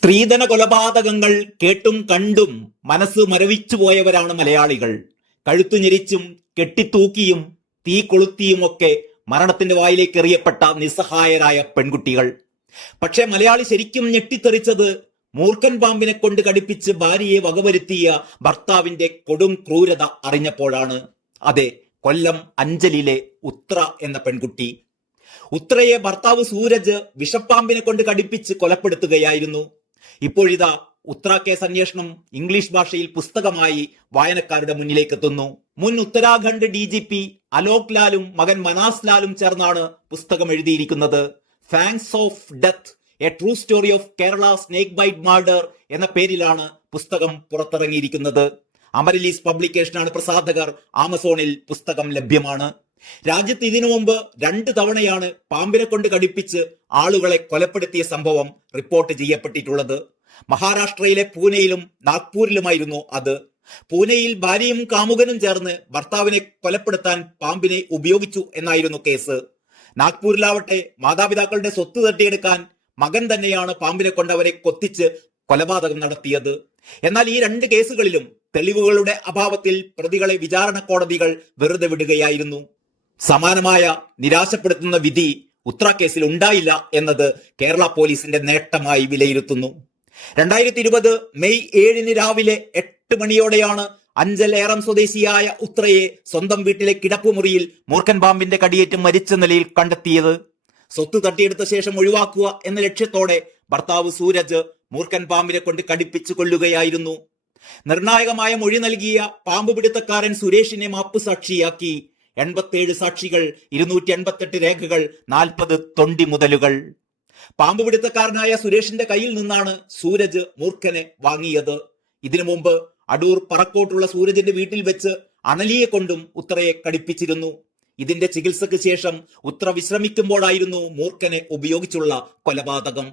സ്ത്രീധന കൊലപാതകങ്ങൾ കേട്ടും കണ്ടും മനസ്സ് മരവിച്ചു പോയവരാണ് മലയാളികൾ. കഴുത്തു ഞെരിച്ചും കെട്ടിത്തൂക്കിയും തീ കൊളുത്തിയുമൊക്കെ മരണത്തിന്റെ വായിലേക്ക് എറിയപ്പെട്ട നിസ്സഹായരായ പെൺകുട്ടികൾ. പക്ഷെ മലയാളി ശരിക്കും ഞെട്ടിത്തെറിച്ചത് മൂർഖൻ പാമ്പിനെ കൊണ്ട് കടിപ്പിച്ച് ഭാര്യയെ വകവരുത്തിയ ഭർത്താവിന്റെ കൊടും ക്രൂരത അറിഞ്ഞപ്പോഴാണ്. അതെ, കൊല്ലം അഞ്ചലിലെ ഉത്ര എന്ന പെൺകുട്ടി. ഉത്രയെ ഭർത്താവ് സൂരജ് വിഷപ്പാമ്പിനെ കൊണ്ട് കടിപ്പിച്ച് കൊലപ്പെടുത്തുകയായിരുന്നു. ഇപ്പോഴിതാ ഉത്ര കേസ് അന്വേഷണം ഇംഗ്ലീഷ് ഭാഷയിൽ പുസ്തകമായി വായനക്കാരുടെ മുന്നിലേക്ക് എത്തുന്നു. മുൻ ഉത്തരാഖണ്ഡ് DGP അലോക് ലാലും മകൻ മനാസ് ലാലും ചേർന്നാണ് പുസ്തകം എഴുതിയിരിക്കുന്നത്. Fangs of death, A true story of Kerala snake bite murder എന്ന പേരിലാണ് പുസ്തകം പുറത്തിറങ്ങിയിരിക്കുന്നത്. അമരലീസ് പബ്ലിക്കേഷനാണ് പ്രസാധകർ. ആമസോണിൽ പുസ്തകം ലഭ്യമാണ്. രാജ്യത്ത് ഇതിനു മുമ്പ് 2 തവണയാണ് പാമ്പിനെ കൊണ്ട് കടിപ്പിച്ച് ആളുകളെ കൊലപ്പെടുത്തിയ സംഭവം റിപ്പോർട്ട് ചെയ്യപ്പെട്ടിട്ടുള്ളത്. മഹാരാഷ്ട്രയിലെ പൂനെയിലും നാഗ്പൂരിലുമായിരുന്നു അത്. പൂനെയിൽ ഭാര്യയും കാമുകനും ചേർന്ന് ഭർത്താവിനെ കൊലപ്പെടുത്താൻ പാമ്പിനെ ഉപയോഗിച്ചു എന്നായിരുന്നു കേസ്. നാഗ്പൂരിലാവട്ടെ മാതാപിതാക്കളുടെ സ്വത്ത് തട്ടിയെടുക്കാൻ മകൻ തന്നെയാണ് പാമ്പിനെ കൊണ്ട് അവരെ കൊത്തിച്ച് കൊലപാതകം നടത്തിയത്. എന്നാൽ ഈ 2 കേസുകളിലും തെളിവുകളുടെ അഭാവത്തിൽ പ്രതികളെ വിചാരണ കോടതികൾ വെറുതെ വിടുകയായിരുന്നു. സമാനമായ നിരാശപ്പെടുത്തുന്ന വിധി ഉത്ര കേസിൽ ഉണ്ടായില്ല എന്നത് കേരള പോലീസിന്റെ നേട്ടമായി വിലയിരുത്തുന്നു. 2020 മെയ് 7 രാവിലെ 8 മണിയോടെയാണ് അഞ്ചൽ ഏറം സ്വദേശിയായ ഉത്രയെ സ്വന്തം വീട്ടിലെ കിടപ്പുമുറിയിൽ മൂർഖൻ പാമ്പിന്റെ കടിയേറ്റ് മരിച്ച നിലയിൽ കണ്ടെത്തിയത്. സ്വത്ത് തട്ടിയെടുത്ത ശേഷം ഒഴിവാക്കുക എന്ന ലക്ഷ്യത്തോടെ ഭർത്താവ് സൂരജ് മൂർഖൻ പാമ്പിനെ കൊണ്ട് കടിപ്പിച്ചു കൊല്ലുകയായിരുന്നു. നിർണായകമായ മൊഴി നൽകിയ പാമ്പ് പിടുത്തക്കാരൻ സുരേഷിനെ മാപ്പ് സാക്ഷിയാക്കി. 87 സാക്ഷികൾ, 288 രേഖകൾ, 40 തൊണ്ടി മുതലുകൾ. പാമ്പ് പിടുത്തക്കാരനായ സുരേഷിന്റെ കയ്യിൽ നിന്നാണ് സൂരജ് മൂർഖനെ വാങ്ങിയത്. ഇതിനു മുമ്പ് അടൂർ പറക്കോട്ടുള്ള സൂരജിന്റെ വീട്ടിൽ വെച്ച് അണലിയെ കൊണ്ടും ഉത്രയെ കടിപ്പിച്ചിരുന്നു. ഇതിന്റെ ചികിത്സയ്ക്ക് ശേഷം ഉത്ര വിശ്രമിക്കുമ്പോഴായിരുന്നു മൂർഖനെ ഉപയോഗിച്ചുള്ള കൊലപാതകം.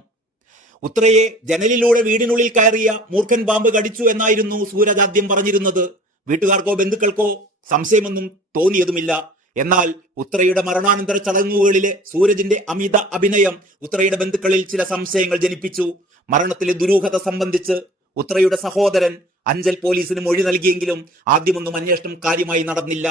ഉത്രയെ ജനലിലൂടെ വീടിനുള്ളിൽ കയറിയ മൂർഖൻ പാമ്പ് കടിച്ചു എന്നായിരുന്നു സൂരജ് ആദ്യം പറഞ്ഞിരുന്നത്. വീട്ടുകാർക്കോ ബന്ധുക്കൾക്കോ സംശയമൊന്നും തോന്നിയതുമില്ല. എന്നാൽ ഉത്രയുടെ മരണാനന്തര ചടങ്ങുകളിലെ സൂരജിന്റെ അമിത അഭിനയം ഉത്രയുടെ ബന്ധുക്കളിൽ ചില സംശയങ്ങൾ ജനിപ്പിച്ചു. മരണത്തിലെ ദുരൂഹത സംബന്ധിച്ച് ഉത്രയുടെ സഹോദരൻ അഞ്ചൽ പോലീസിന് മൊഴി നൽകിയെങ്കിലും ആദ്യമൊന്നും അന്വേഷണം കാര്യമായി നടന്നില്ല.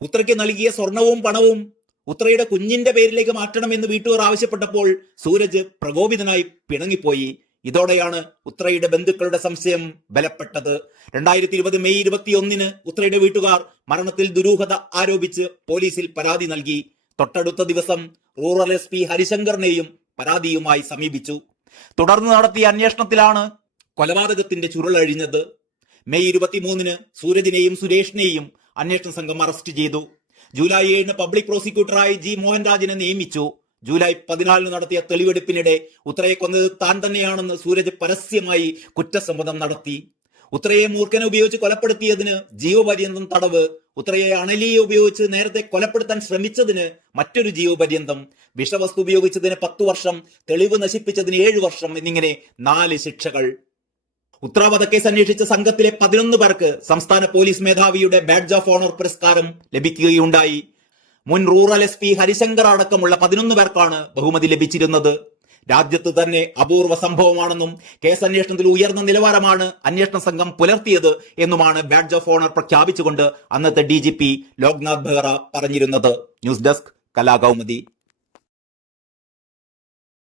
ഉത്രയ്ക്ക് നൽകിയ സ്വർണവും പണവും ഉത്രയുടെ കുഞ്ഞിന്റെ പേരിലേക്ക് മാറ്റണമെന്ന് വീട്ടുകാർ ആവശ്യപ്പെട്ടപ്പോൾ സൂരജ് പ്രകോപിതനായി പിണങ്ങിപ്പോയി. ഇതോടെയാണ് ഉത്രയുടെ ബന്ധുക്കളുടെ സംശയം ബലപ്പെട്ടത്. 2020 മെയ് 21 ഉത്രയുടെ വീട്ടുകാർ മരണത്തിൽ ദുരൂഹത ആരോപിച്ച് പോലീസിൽ പരാതി നൽകി. തൊട്ടടുത്ത ദിവസം റൂറൽ SP ഹരിശങ്കറിനെയും പരാതിയുമായി സമീപിച്ചു. തുടർന്ന് നടത്തിയ അന്വേഷണത്തിലാണ് കൊലപാതകത്തിന്റെ ചുരുളഴിഞ്ഞത്. മെയ് 23 സൂരജിനെയും സുരേഷിനെയും അന്വേഷണ സംഘം അറസ്റ്റ് ചെയ്തു. ജൂലൈ 7 പബ്ലിക് പ്രോസിക്യൂട്ടറായി G മോഹൻരാജിനെ നിയമിച്ചു. ജൂലൈ 14 നടത്തിയ തെളിവെടുപ്പിനിടെ ഉത്രയെ കൊന്നത് താൻ തന്നെയാണെന്ന് സൂരജ് പരസ്യമായി കുറ്റസമ്മതം നടത്തി. ഉത്രയെ മൂർഖനെ ഉപയോഗിച്ച് കൊലപ്പെടുത്തിയതിന് ജീവപര്യന്തം തടവ്, ഉത്രയെ അണലിയെ ഉപയോഗിച്ച് നേരത്തെ കൊലപ്പെടുത്താൻ ശ്രമിച്ചതിന് മറ്റൊരു ജീവപര്യന്തം, വിഷവസ്തു ഉപയോഗിച്ചതിന് 10 വർഷം, തെളിവ് നശിപ്പിച്ചതിന് 7 വർഷം എന്നിങ്ങനെ 4 ശിക്ഷകൾ. ഉത്ര വധക്കേസ് അന്വേഷിച്ച സംഘത്തിലെ 11 പേർക്ക് സംസ്ഥാന പോലീസ് മേധാവിയുടെ ബാഡ്ജ് ഓഫ് ഓണർ പുരസ്കാരം ലഭിക്കുകയുണ്ടായി. മുൻ റൂറൽ SP ഹരിശങ്കർ അടക്കമുള്ള 11 പേർക്കാണ് ബഹുമതി ലഭിച്ചിരുന്നത്. രാജ്യത്ത് തന്നെ അപൂർവ സംഭവമാണെന്നും കേസ് അന്വേഷണത്തിൽ ഉയർന്ന നിലവാരമാണ് അന്വേഷണ സംഘം പുലർത്തിയത് എന്നുമാണ് ബാഡ്ജ് ഓഫ് ഓണർ പ്രഖ്യാപിച്ചുകൊണ്ട് അന്നത്തെ DGP ലോക്നാഥ് ബെഹ്റ പറഞ്ഞിരുന്നത്. News desk Kalakaumudi.